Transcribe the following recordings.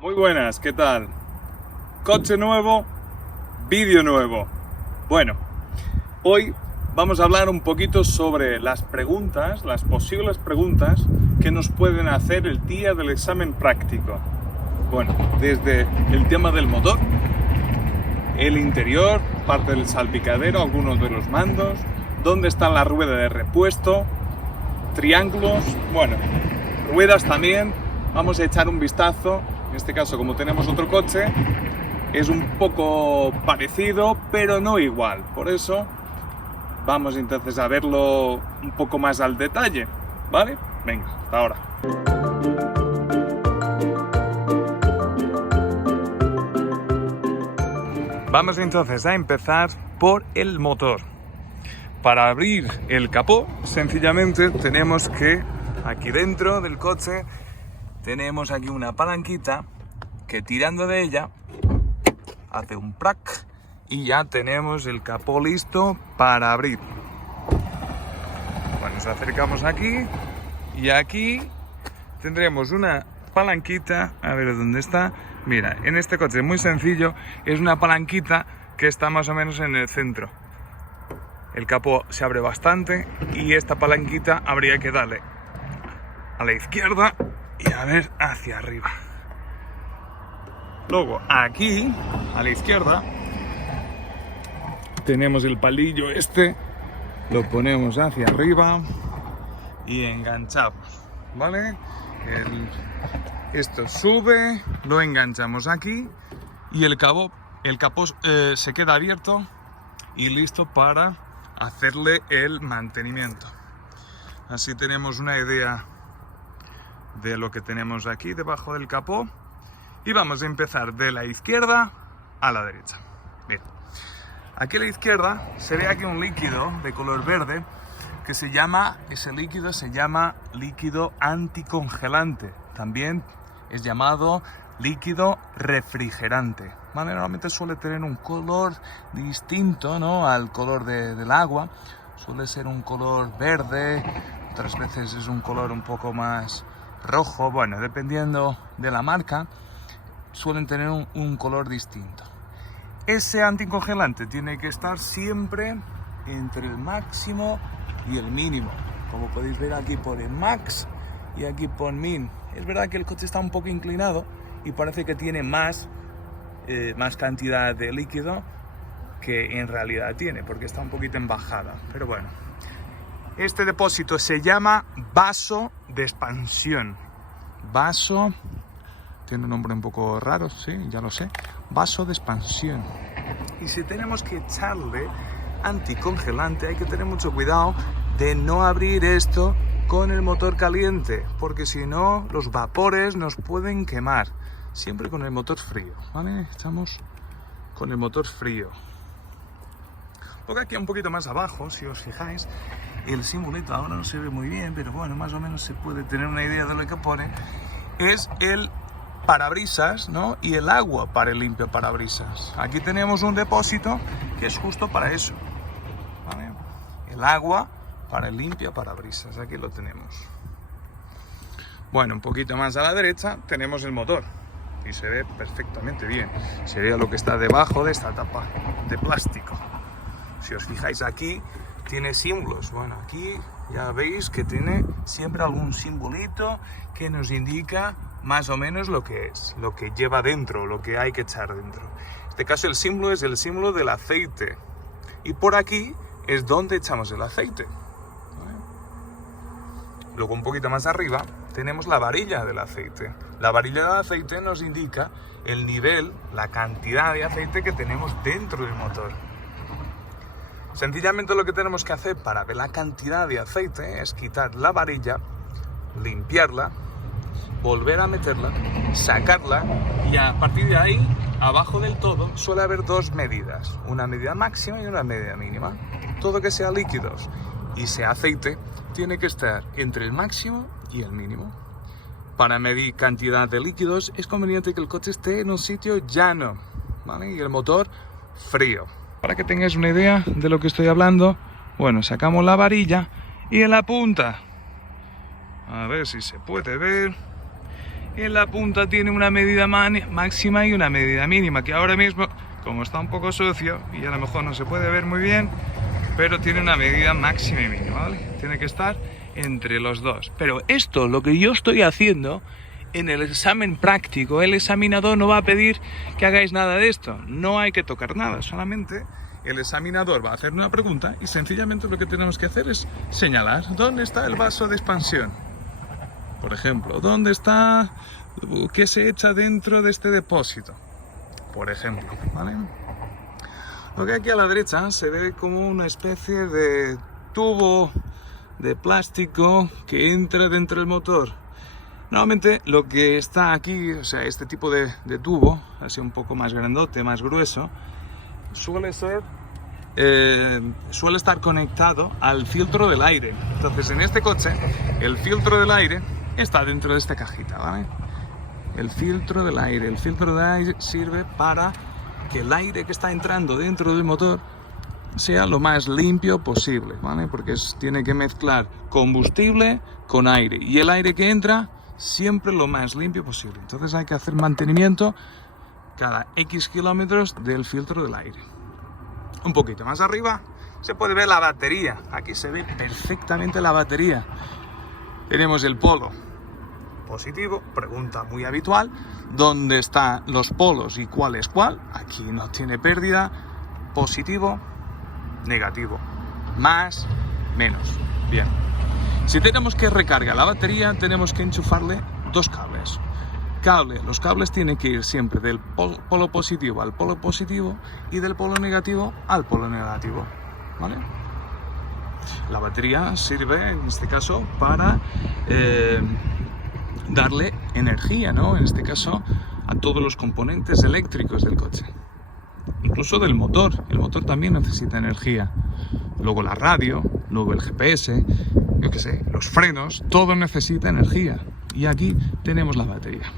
Muy buenas, ¿qué tal? Coche nuevo, vídeo nuevo. Bueno, hoy vamos a hablar un poquito sobre las preguntas, las posibles preguntas que nos pueden hacer el día del examen práctico. Bueno, desde el tema del motor, el interior, parte del salpicadero, algunos de los mandos, dónde está la rueda de repuesto, triángulos, bueno, ruedas también. Vamos a echar un vistazo. En este caso, como tenemos otro coche, es un poco parecido, pero no igual. Por eso vamos entonces a verlo un poco más al detalle, ¿vale? Venga, hasta ahora. Vamos entonces a empezar por el motor. Para abrir el capó, sencillamente tenemos que, aquí dentro del coche, tenemos aquí una palanquita que tirando de ella hace un prac y ya tenemos el capó listo para abrir. Bueno, nos acercamos aquí y aquí tendremos una palanquita, a ver dónde está. Mira, en este coche es muy sencillo, es una palanquita que está más o menos en el centro. El capó se abre bastante y esta palanquita habría que darle a la izquierda y a ver hacia arriba. Luego aquí, a la izquierda, tenemos el palillo este, lo ponemos hacia arriba y enganchamos, ¿vale? Esto sube, lo enganchamos aquí y el capó se queda abierto y listo para hacerle el mantenimiento. Así tenemos una idea de lo que tenemos aquí debajo del capó y vamos a empezar de la izquierda a la derecha. Bien, aquí a la izquierda se ve aquí un líquido de color verde que ese líquido se llama líquido anticongelante, también es llamado líquido refrigerante, ¿vale? Normalmente suele tener un color distinto, ¿no?, al color del agua, suele ser un color verde, otras veces es un color un poco más rojo, bueno, dependiendo de la marca, suelen tener un color distinto. Ese anticongelante tiene que estar siempre entre el máximo y el mínimo. Como podéis ver, aquí pone max y aquí pone min. Es verdad que el coche está un poco inclinado y parece que tiene más cantidad de líquido que en realidad tiene, porque está un poquito en bajada, pero bueno. Este depósito se llama vaso de expansión. Vaso, tiene un nombre un poco raro, sí, ya lo sé. Vaso de expansión. Y si tenemos que echarle anticongelante, hay que tener mucho cuidado de no abrir esto con el motor caliente, porque si no, los vapores nos pueden quemar. Siempre con el motor frío, ¿vale? Estamos con el motor frío. Luego aquí un poquito más abajo, si os fijáis, el simbolito ahora no se ve muy bien, pero bueno, más o menos se puede tener una idea de lo que pone. Es el parabrisas, ¿no?, y el agua para el limpio parabrisas. Aquí tenemos un depósito que es justo para eso, ¿vale? El agua para el limpio parabrisas, aquí lo tenemos. Bueno, un poquito más a la derecha tenemos el motor y se ve perfectamente bien. Sería lo que está debajo de esta tapa de plástico. Si os fijáis aquí, tiene símbolos. Bueno, aquí ya veis que tiene siempre algún simbolito que nos indica más o menos lo que es, lo que lleva dentro, lo que hay que echar dentro. En este caso el símbolo es el símbolo del aceite. Y por aquí es donde echamos el aceite. Luego un poquito más arriba tenemos la varilla del aceite. La varilla del aceite nos indica el nivel, la cantidad de aceite que tenemos dentro del motor. Sencillamente lo que tenemos que hacer para ver la cantidad de aceite es quitar la varilla, limpiarla, volver a meterla, sacarla y a partir de ahí, abajo del todo, suele haber dos medidas, una medida máxima y una medida mínima. Todo que sea líquidos y sea aceite tiene que estar entre el máximo y el mínimo. Para medir cantidad de líquidos es conveniente que el coche esté en un sitio llano, ¿vale?, y el motor frío. Para que tengáis una idea de lo que estoy hablando, bueno, sacamos la varilla y en la punta, a ver si se puede ver, en la punta tiene una medida máxima y una medida mínima, que ahora mismo, como está un poco sucio y a lo mejor no se puede ver muy bien, pero tiene una medida máxima y mínima, ¿vale? Tiene que estar entre los dos. Pero esto, lo que yo estoy haciendo en el examen práctico, el examinador no va a pedir que hagáis nada de esto. No hay que tocar nada, solamente el examinador va a hacer una pregunta y sencillamente lo que tenemos que hacer es señalar dónde está el vaso de expansión. Por ejemplo, ¿dónde está? ¿Qué se echa dentro de este depósito? Por ejemplo, ¿vale? Lo que aquí a la derecha se ve como una especie de tubo de plástico que entra dentro del motor. Normalmente lo que está aquí, o sea, este tipo de tubo, así un poco más grandote, más grueso, suele estar conectado al filtro del aire. Entonces, en este coche, el filtro del aire está dentro de esta cajita, ¿vale? El filtro del aire sirve para que el aire que está entrando dentro del motor sea lo más limpio posible, ¿vale? Porque tiene que mezclar combustible con aire y el aire que entra siempre lo más limpio posible. Entonces hay que hacer mantenimiento cada X kilómetros del filtro del aire. Un poquito más arriba se puede ver la batería. Aquí se ve perfectamente la batería. Tenemos el polo positivo, pregunta muy habitual, ¿dónde están los polos y cuál es cuál? Aquí no tiene pérdida, positivo, negativo, más, menos. Bien, si tenemos que recargar la batería, tenemos que enchufarle dos cables. Los cables tienen que ir siempre del polo positivo al polo positivo y del polo negativo al polo negativo, ¿vale? La batería sirve, en este caso, para darle energía, ¿no? En este caso, a todos los componentes eléctricos del coche. Incluso del motor. El motor también necesita energía. Luego la radio, luego el GPS, yo qué sé, los frenos, todo necesita energía. Y aquí tenemos la batería.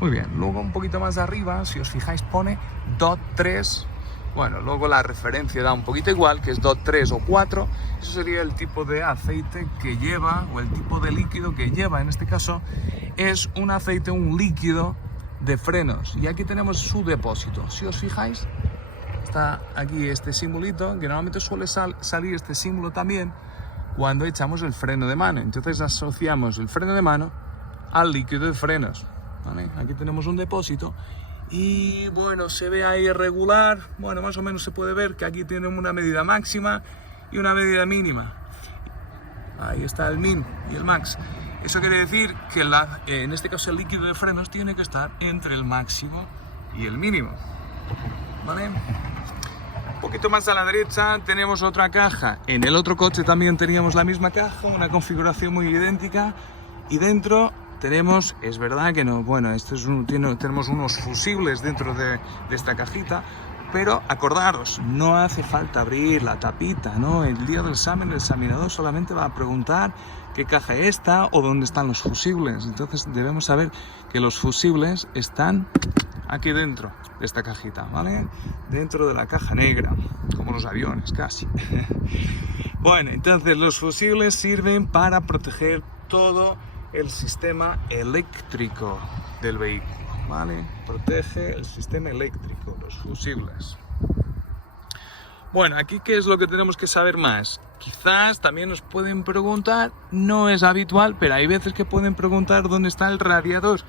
Muy bien, luego un poquito más arriba, si os fijáis, pone DOT 3. Bueno, luego la referencia da un poquito igual, que es DOT 3 o 4. Eso sería el tipo de aceite que lleva, o el tipo de líquido que lleva. En este caso, es un aceite, un líquido de frenos. Y aquí tenemos su depósito. Si os fijáis, está aquí este simbolito, que normalmente suele salir este símbolo también cuando echamos el freno de mano. Entonces asociamos el freno de mano al líquido de frenos, ¿vale? Aquí tenemos un depósito y bueno, se ve ahí irregular. Bueno, más o menos se puede ver que aquí tenemos una medida máxima y una medida mínima. Ahí está el min y el max. Eso quiere decir que en este caso el líquido de frenos tiene que estar entre el máximo y el mínimo, ¿vale? Un poquito más a la derecha tenemos otra caja. En el otro coche también teníamos la misma caja, una configuración muy idéntica. Y dentro tenemos, es verdad que no, bueno, tenemos unos fusibles dentro de esta cajita. Pero acordaros, no hace falta abrir la tapita, ¿no? El día del examen, el examinador solamente va a preguntar qué caja es esta o dónde están los fusibles. Entonces debemos saber que los fusibles están aquí dentro de esta cajita, ¿vale? Dentro de la caja negra, como los aviones, casi. Bueno, entonces los fusibles sirven para proteger todo el sistema eléctrico del vehículo, ¿vale? Protege el sistema eléctrico, los fusibles. Bueno, aquí ¿qué es lo que tenemos que saber más? Quizás también nos pueden preguntar, no es habitual, pero hay veces que pueden preguntar dónde está el radiador.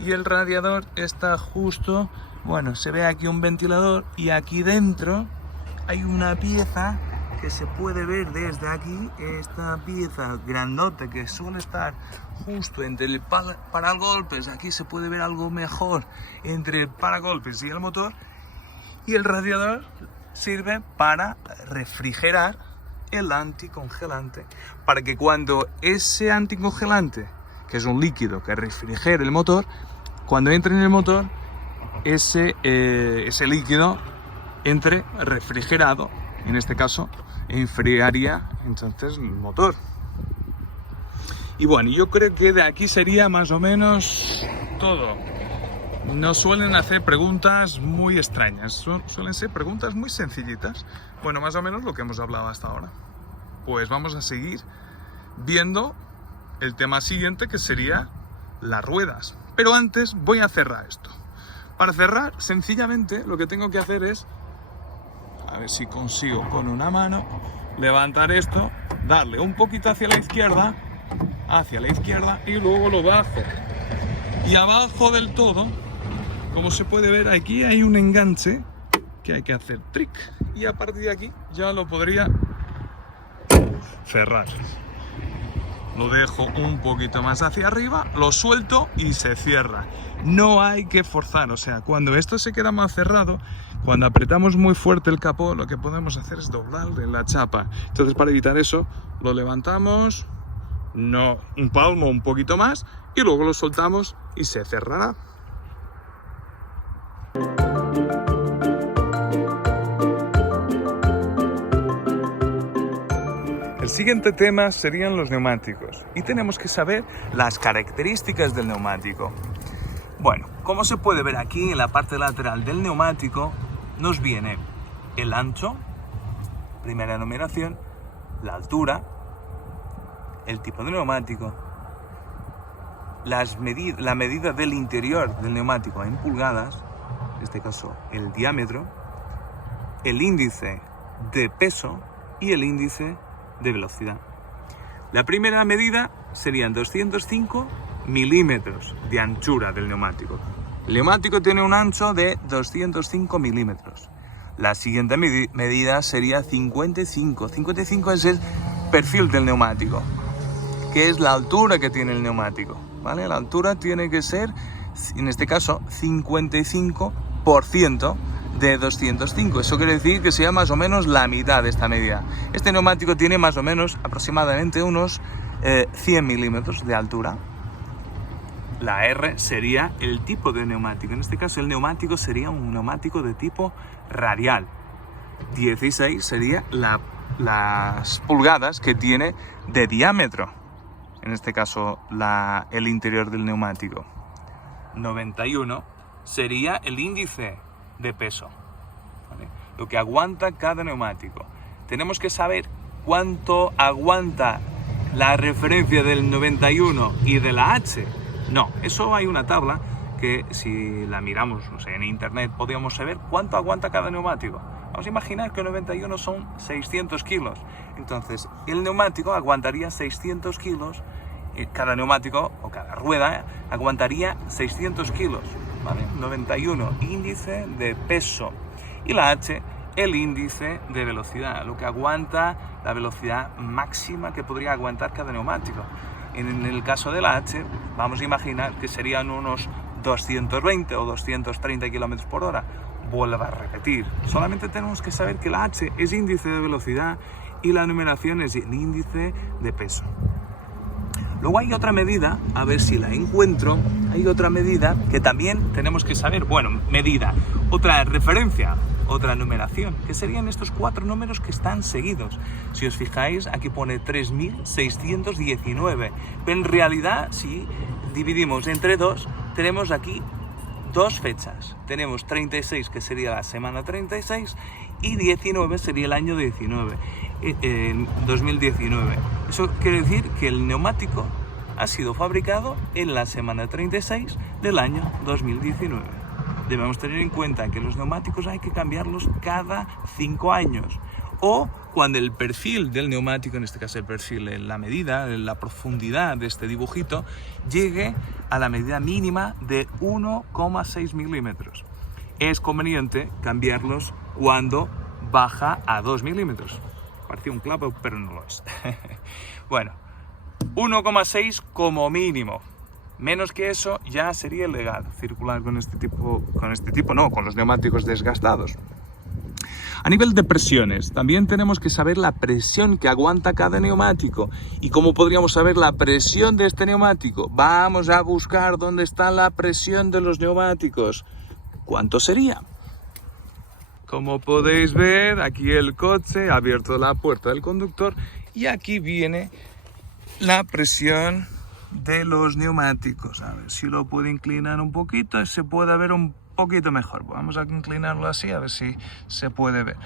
Y el radiador está justo, bueno, se ve aquí un ventilador y aquí dentro hay una pieza que se puede ver desde aquí, esta pieza grandota que suele estar justo entre el paragolpes. Aquí se puede ver algo mejor entre el paragolpes y el motor. Y el radiador sirve para refrigerar el anticongelante, para que cuando ese anticongelante, que es un líquido que refrigera el motor, cuando entre en el motor, ese líquido entre refrigerado, en este caso enfriaría entonces el motor. Y bueno, yo creo que de aquí sería más o menos todo. No suelen hacer preguntas muy extrañas, suelen ser preguntas muy sencillitas. Bueno, más o menos lo que hemos hablado hasta ahora. Pues vamos a seguir viendo el tema siguiente, que sería las ruedas. Pero antes voy a cerrar esto. Para cerrar, sencillamente, lo que tengo que hacer es, a ver si consigo con una mano, levantar esto, darle un poquito hacia la izquierda y luego lo bajo. Y abajo del todo, como se puede ver, aquí hay un enganche que hay que hacer trick. Y a partir de aquí ya lo podría cerrar. Lo dejo un poquito más hacia arriba, lo suelto y se cierra. No hay que forzar, o sea, cuando esto se queda más cerrado, cuando apretamos muy fuerte el capó, lo que podemos hacer es doblarle la chapa. Entonces, para evitar eso, lo levantamos, no un palmo, un poquito más, y luego lo soltamos y se cerrará. El siguiente tema serían los neumáticos y tenemos que saber las características del neumático. Bueno, como se puede ver aquí en la parte lateral del neumático nos viene el ancho, primera numeración, la altura, el tipo de neumático, la medida del interior del neumático en pulgadas, en este caso el diámetro, el índice de peso y el índice de velocidad. La primera medida serían 205 milímetros de anchura del neumático. El neumático tiene un ancho de 205 milímetros. La siguiente medida sería 55. 55 es el perfil del neumático, que es la altura que tiene el neumático, ¿vale? La altura tiene que ser, en este caso, 55% de 205. Eso quiere decir que sea más o menos la mitad de esta medida. Este neumático tiene más o menos aproximadamente unos 100 milímetros de altura. La R sería el tipo de neumático. En este caso el neumático sería un neumático de tipo radial. 16 sería las pulgadas que tiene de diámetro. En este caso el interior del neumático. 91 sería el índice de peso, ¿vale? Lo que aguanta cada neumático. Tenemos que saber cuánto aguanta la referencia del 91 y de la H. No, eso hay una tabla que si la miramos, no sé, en internet podríamos saber cuánto aguanta cada neumático. Vamos a imaginar que el 91 son 600 kilos. Entonces, el neumático aguantaría 600 kilos. Cada neumático o cada rueda aguantaría 600 kilos. ¿Vale? 91, índice de peso. Y la H, el índice de velocidad, lo que aguanta la velocidad máxima que podría aguantar cada neumático. En el caso de la H, vamos a imaginar que serían unos 220 o 230 km por hora. Vuelvo a repetir, solamente tenemos que saber que la H es índice de velocidad y la numeración es el índice de peso. Luego hay otra medida, a ver si la encuentro, hay otra medida que también tenemos que saber, bueno, medida, otra referencia, otra numeración, que serían estos 4 números que están seguidos. Si os fijáis, aquí pone 3619, pero en realidad, si dividimos entre 2, tenemos aquí 2 fechas. Tenemos 36, que sería la semana 36, y 19 sería el año 2019. Eso quiere decir que el neumático ha sido fabricado en la semana 36 del año 2019. Debemos tener en cuenta que los neumáticos hay que cambiarlos cada 5 años. O cuando el perfil del neumático, en este caso el perfil, la medida, la profundidad de este dibujito, llegue a la medida mínima de 1,6 milímetros. Es conveniente cambiarlos cuando baja a 2 milímetros. Parecía un clavo, pero no lo es. Bueno, 1,6 como mínimo. Menos que eso ya sería ilegal circular con los neumáticos desgastados. A nivel de presiones, también tenemos que saber la presión que aguanta cada neumático. ¿Y cómo podríamos saber la presión de este neumático? Vamos a buscar dónde está la presión de los neumáticos. ¿Cuánto sería? Como podéis ver, aquí el coche ha abierto la puerta del conductor y aquí viene la presión de los neumáticos. A ver si lo puedo inclinar un poquito y se puede ver un poquito mejor. Vamos a inclinarlo así a ver si se puede ver.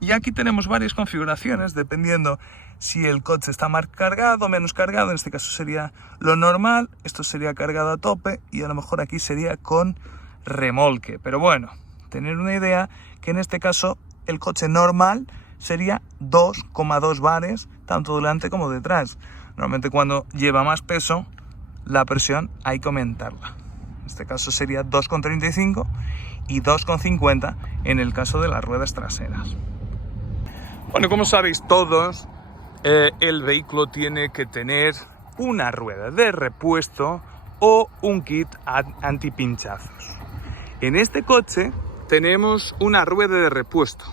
Y aquí tenemos varias configuraciones dependiendo si el coche está más cargado o menos cargado. En este caso sería lo normal, esto sería cargado a tope y a lo mejor aquí sería con remolque. Pero bueno, tener una idea que en este caso el coche normal sería 2,2 bares, tanto delante como detrás. Normalmente cuando lleva más peso, la presión hay que aumentarla. En este caso sería 2,35 y 2,50 en el caso de las ruedas traseras. Bueno, como sabéis todos, el vehículo tiene que tener una rueda de repuesto o un kit antipinchazos. En este coche tenemos una rueda de repuesto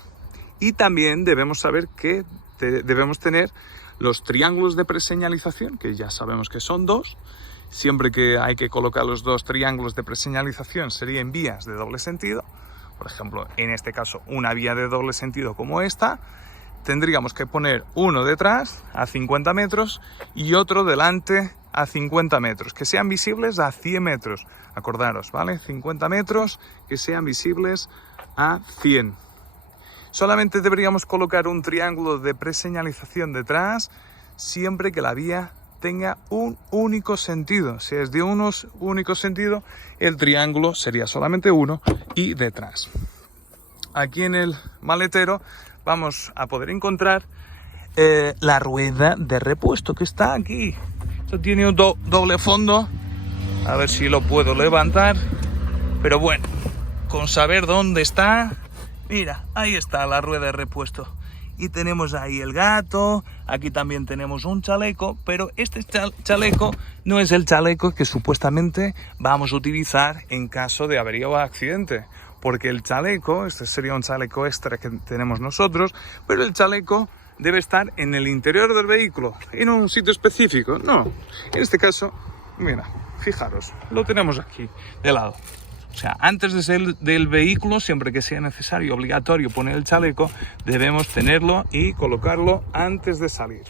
y también debemos saber que debemos tener los triángulos de preseñalización, que ya sabemos que son 2. Siempre que hay que colocar los 2 triángulos de preseñalización sería en vías de doble sentido. Por ejemplo, en este caso, una vía de doble sentido como esta, tendríamos que poner uno detrás a 50 metros y otro delante a 50 metros, que sean visibles a 100 metros. Acordaros, ¿vale? 50 metros que sean visibles a 100. Solamente deberíamos colocar un triángulo de preseñalización detrás siempre que la vía tenga un único sentido. Si es de un único sentido, el triángulo sería solamente uno y detrás. Aquí en el maletero vamos a poder encontrar la rueda de repuesto que está aquí. Esto tiene un doble fondo. A ver si lo puedo levantar. Pero bueno, con saber dónde está. Mira, ahí está la rueda de repuesto. Y tenemos ahí el gato, aquí también tenemos un chaleco, pero este chaleco no es el chaleco que supuestamente vamos a utilizar en caso de avería o accidente. Porque el chaleco, este sería un chaleco extra que tenemos nosotros, pero el chaleco debe estar en el interior del vehículo, en un sitio específico. No, en este caso, mira, fijaros, lo tenemos aquí, de lado. O sea, antes de salir del vehículo, siempre que sea necesario, obligatorio poner el chaleco, debemos tenerlo y colocarlo antes de salir.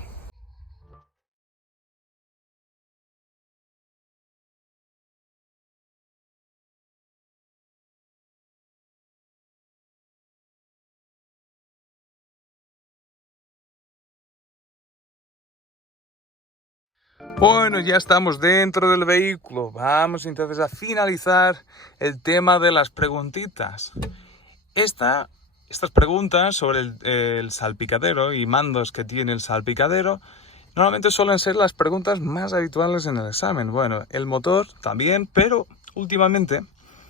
Bueno, ya estamos dentro del vehículo. Vamos entonces a finalizar el tema de las preguntitas. Estas preguntas sobre el salpicadero y mandos que tiene el salpicadero normalmente suelen ser las preguntas más habituales en el examen. Bueno, el motor también, pero últimamente,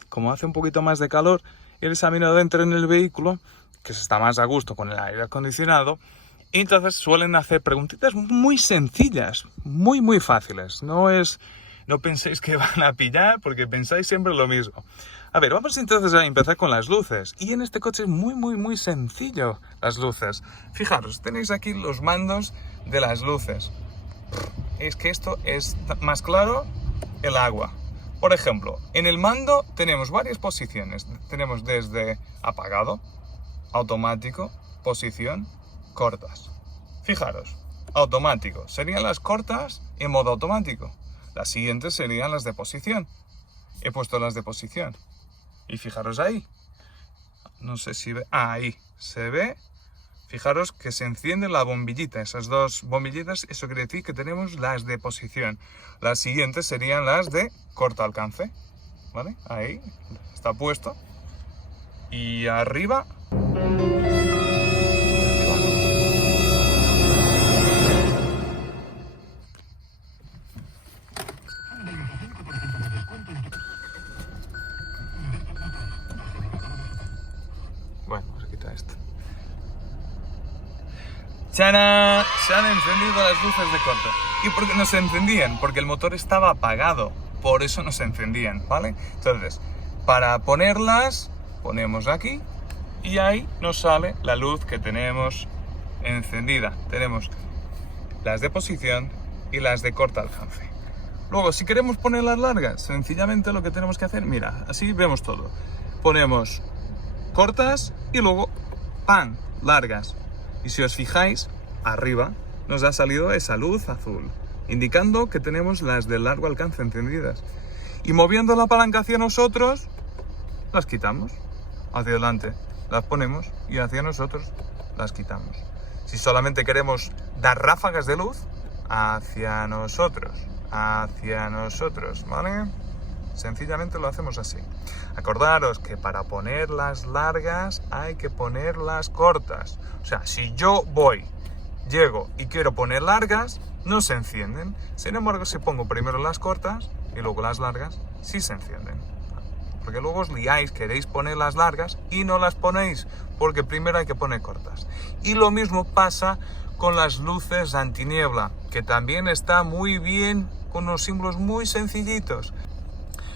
como hace un poquito más de calor, el examinador entra en el vehículo, que se está más a gusto con el aire acondicionado. Y entonces suelen hacer preguntitas muy sencillas, muy fáciles. No penséis que van a pillar porque pensáis siempre lo mismo. A ver, vamos entonces a empezar con las luces. Y en este coche es muy sencillo las luces. Fijaros, tenéis aquí los mandos de las luces. Es que esto es más claro el agua. Por ejemplo, en el mando tenemos varias posiciones. Tenemos desde apagado, automático, posición, cortas. Fijaros, automático serían las cortas en modo automático. Las siguientes serían las de posición. He puesto las de posición. Y fijaros ahí. No sé si ve. Ahí se ve. Fijaros que se enciende la bombillita. Esas 2 bombillitas, eso quiere decir que tenemos las de posición. Las siguientes serían las de corto alcance. ¿Vale? Ahí está puesto. Y arriba. Bueno, vamos a quitar esto. ¡Chana! Se han encendido las luces de corto. ¿Y por qué no se encendían? Porque el motor estaba apagado. Por eso no se encendían, ¿vale? Entonces, para ponerlas, ponemos aquí y ahí nos sale la luz que tenemos encendida. Tenemos las de posición y las de corto alcance. Luego, si queremos poner las largas, sencillamente lo que tenemos que hacer, mira, así vemos todo. Ponemos cortas y luego, ¡pam!, largas. Y si os fijáis, arriba nos ha salido esa luz azul, indicando que tenemos las de largo alcance encendidas. Y moviendo la palanca hacia nosotros, las quitamos. Hacia adelante las ponemos y hacia nosotros las quitamos. Si solamente queremos dar ráfagas de luz hacia nosotros, ¿vale? Sencillamente lo hacemos así. Acordaros que para ponerlas largas hay que ponerlas cortas. O sea, si yo llego y quiero poner largas, no se encienden. Sin embargo, si pongo primero las cortas y luego las largas, sí se encienden. Porque luego os liáis, queréis poner las largas y no las ponéis, porque primero hay que poner cortas. Y lo mismo pasa con las luces antiniebla, que también está muy bien con unos símbolos muy sencillitos.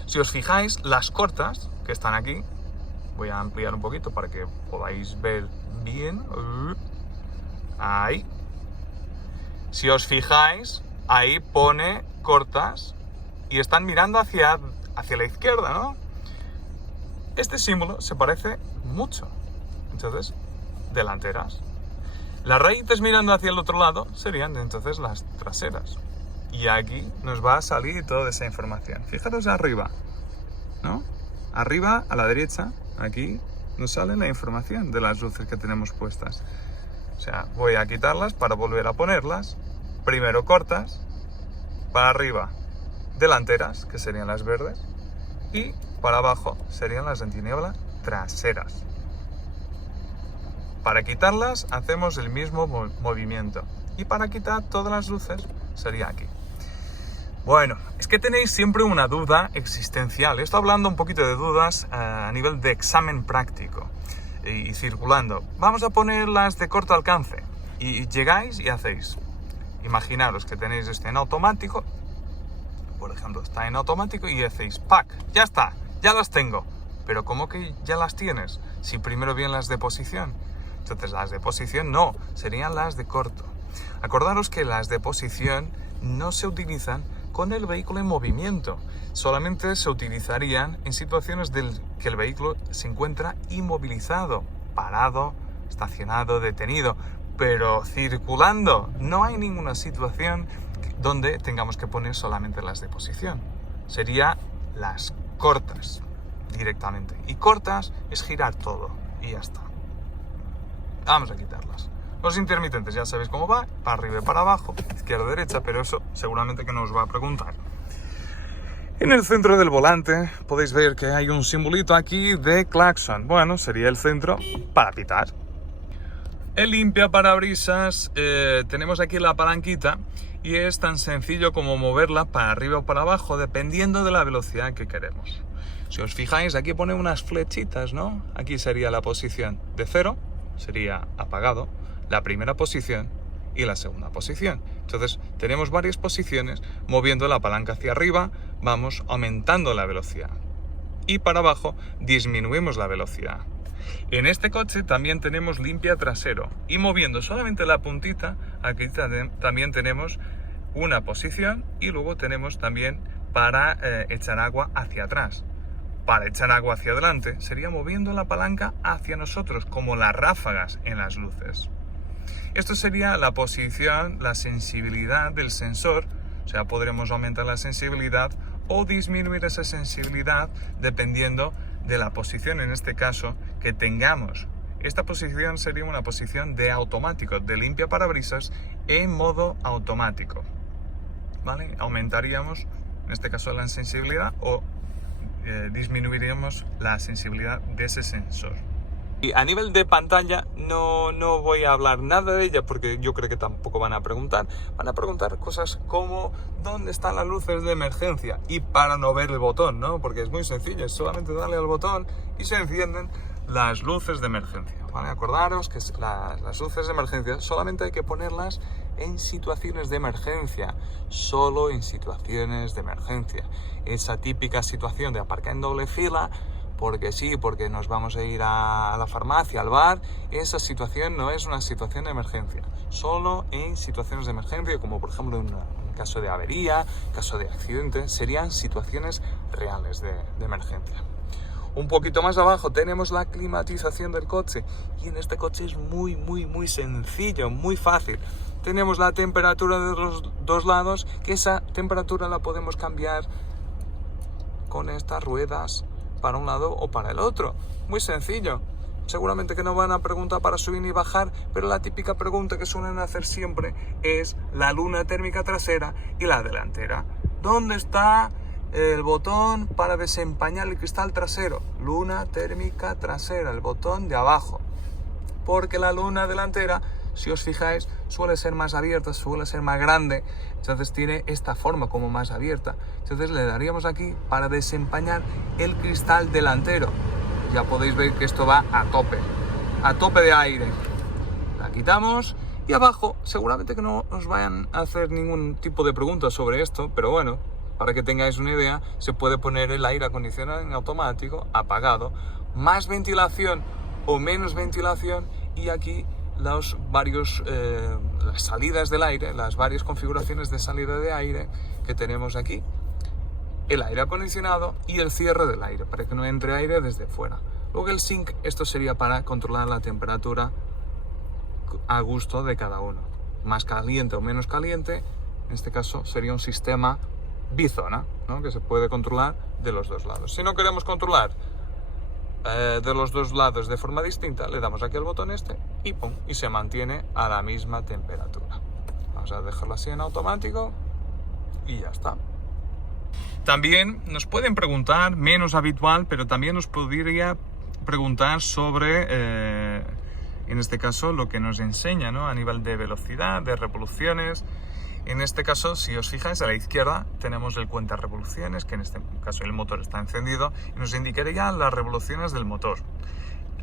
Si os fijáis, las cortas, que están aquí, voy a ampliar un poquito para que podáis ver bien. Ahí. Si os fijáis, ahí pone cortas y están mirando hacia la izquierda, ¿no? Este símbolo se parece mucho. Entonces, delanteras. Las rayitas mirando hacia el otro lado serían entonces las traseras. Y aquí nos va a salir toda esa información. Fijaros arriba, ¿no? Arriba, a la derecha, aquí, nos sale la información de las luces que tenemos puestas. O sea, voy a quitarlas para volver a ponerlas. Primero cortas, para arriba, delanteras, que serían las verdes, y para abajo serían las antiniebla traseras. Para quitarlas hacemos el mismo movimiento. Y para quitar todas las luces sería aquí. Bueno, es que tenéis siempre una duda existencial. Estoy hablando un poquito de dudas a nivel de examen práctico y circulando. Vamos a poner las de corto alcance. Y llegáis y hacéis. Imaginaros que tenéis este en automático. Por ejemplo, está en automático y hacéis ¡pac! Ya está, ya las tengo. Pero ¿cómo que ya las tienes? Si primero vienen las de posición. Entonces las de posición no, serían las de corto. Acordaros que las de posición no se utilizan con el vehículo en movimiento. Solamente se utilizarían en situaciones que el vehículo se encuentra inmovilizado, parado, estacionado, detenido. Pero circulando, no hay ninguna situación donde tengamos que poner solamente las de posición. Sería las cortas directamente. Y cortas es girar todo y ya está. Vamos a quitarlas. Los intermitentes ya sabéis cómo va, para arriba y para abajo, izquierda y derecha, pero eso seguramente que nos va a preguntar. En el centro del volante podéis ver que hay un simbolito aquí de claxon. Bueno, sería el centro para pitar. El limpia parabrisas, tenemos aquí la palanquita y es tan sencillo como moverla para arriba o para abajo dependiendo de la velocidad que queremos. Si os fijáis, aquí pone unas flechitas, ¿no? Aquí sería la posición de 0, sería apagado, la primera posición y la segunda posición. Entonces tenemos varias posiciones, moviendo la palanca hacia arriba vamos aumentando la velocidad y para abajo disminuimos la velocidad. En este coche también tenemos limpia trasero y moviendo solamente la puntita, aquí también tenemos una posición y luego tenemos también para echar agua hacia atrás. Para echar agua hacia adelante sería moviendo la palanca hacia nosotros, como las ráfagas en las luces. Esto sería la posición, la sensibilidad del sensor, o sea, podremos aumentar la sensibilidad o disminuir esa sensibilidad dependiendo de la posición, en este caso, que tengamos. Esta posición sería una posición de automático, de limpia parabrisas en modo automático. ¿Vale? Aumentaríamos, en este caso, la sensibilidad o disminuiríamos la sensibilidad de ese sensor. Y a nivel de pantalla no voy a hablar nada de ella porque yo creo que tampoco van a preguntar. Van a preguntar cosas como ¿dónde están las luces de emergencia? Y para no ver el botón, ¿no? Porque es muy sencillo, es solamente darle al botón y se encienden las luces de emergencia. ¿Vale? Acordaros que las luces de emergencia solamente hay que ponerlas en situaciones de emergencia, solo en situaciones de emergencia. Esa típica situación de aparcar en doble fila, porque sí, porque nos vamos a ir a la farmacia, al bar, esa situación no es una situación de emergencia. Solo en situaciones de emergencia, como por ejemplo en un caso de avería, caso de accidente, serían situaciones reales de emergencia. Un poquito más abajo tenemos la climatización del coche y en este coche es muy sencillo, muy fácil. Tenemos la temperatura de los dos lados, que esa temperatura la podemos cambiar con estas ruedas para un lado o para el otro. Muy sencillo. seguramente que no van a preguntar para subir ni bajar, pero la típica pregunta que suelen hacer siempre es la luna térmica trasera y la delantera. ¿Dónde está el botón para desempañar el cristal trasero? Luna térmica trasera, el botón de abajo. Porque la luna delantera, si os fijáis, suele ser más abierta, suele ser más grande, entonces tiene esta forma como más abierta. Entonces le daríamos aquí para desempañar el cristal delantero. Ya podéis ver que esto va a tope de aire. La quitamos y abajo seguramente que no os vayan a hacer ningún tipo de preguntas sobre esto, pero bueno, para que tengáis una idea, se puede poner el aire acondicionado en automático, apagado, más ventilación o menos ventilación, y aquí las salidas del aire, las varias configuraciones de salida de aire que tenemos aquí, el aire acondicionado y el cierre del aire para que no entre aire desde fuera. Luego el sync, esto sería para controlar la temperatura a gusto de cada uno, más caliente o menos caliente. En este caso sería un sistema bizona, ¿no? Que se puede controlar de los dos lados. Si no queremos controlar de los dos lados de forma distinta, le damos aquí el botón este y ¡pum! Y se mantiene a la misma temperatura. Vamos a dejarlo así en automático y ya está. También nos pueden preguntar, menos habitual, pero también nos podría preguntar sobre, en este caso, lo que nos enseña, ¿no? A nivel de velocidad, de revoluciones. En este caso, si os fijáis, a la izquierda tenemos el cuenta revoluciones, que en este caso el motor está encendido, y nos indicaría las revoluciones del motor.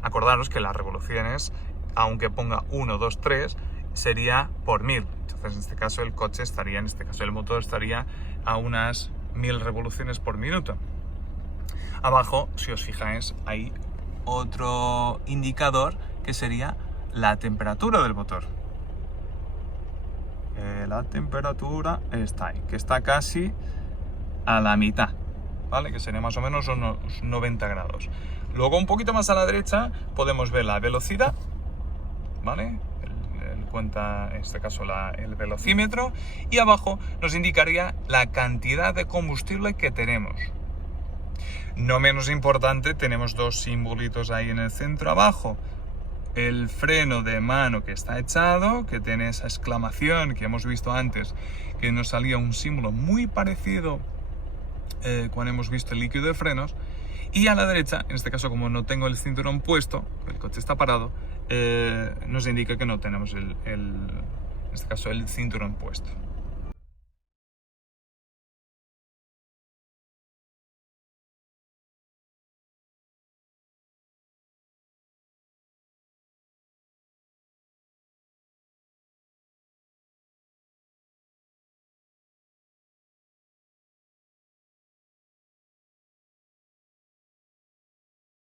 Acordaros que las revoluciones, aunque ponga 1, 2, 3, sería por 1000. Entonces, en este caso, el coche estaría, en este caso, el motor estaría a unas 1000 revoluciones por minuto. Abajo, si os fijáis, hay otro indicador que sería la temperatura del motor. La temperatura está ahí, que está casi a la mitad, ¿vale? Que sería más o menos unos 90 grados. Luego, un poquito más a la derecha, podemos ver la velocidad, ¿vale? Cuenta, en este caso, el velocímetro, y abajo nos indicaría la cantidad de combustible que tenemos. No menos importante, tenemos dos simbolitos ahí en el centro abajo. El freno de mano que está echado, que tiene esa exclamación que hemos visto antes, que nos salía un símbolo muy parecido cuando hemos visto el líquido de frenos. Y a la derecha, en este caso, como no tengo el cinturón puesto, el coche está parado, nos indica que no tenemos en este caso el cinturón puesto.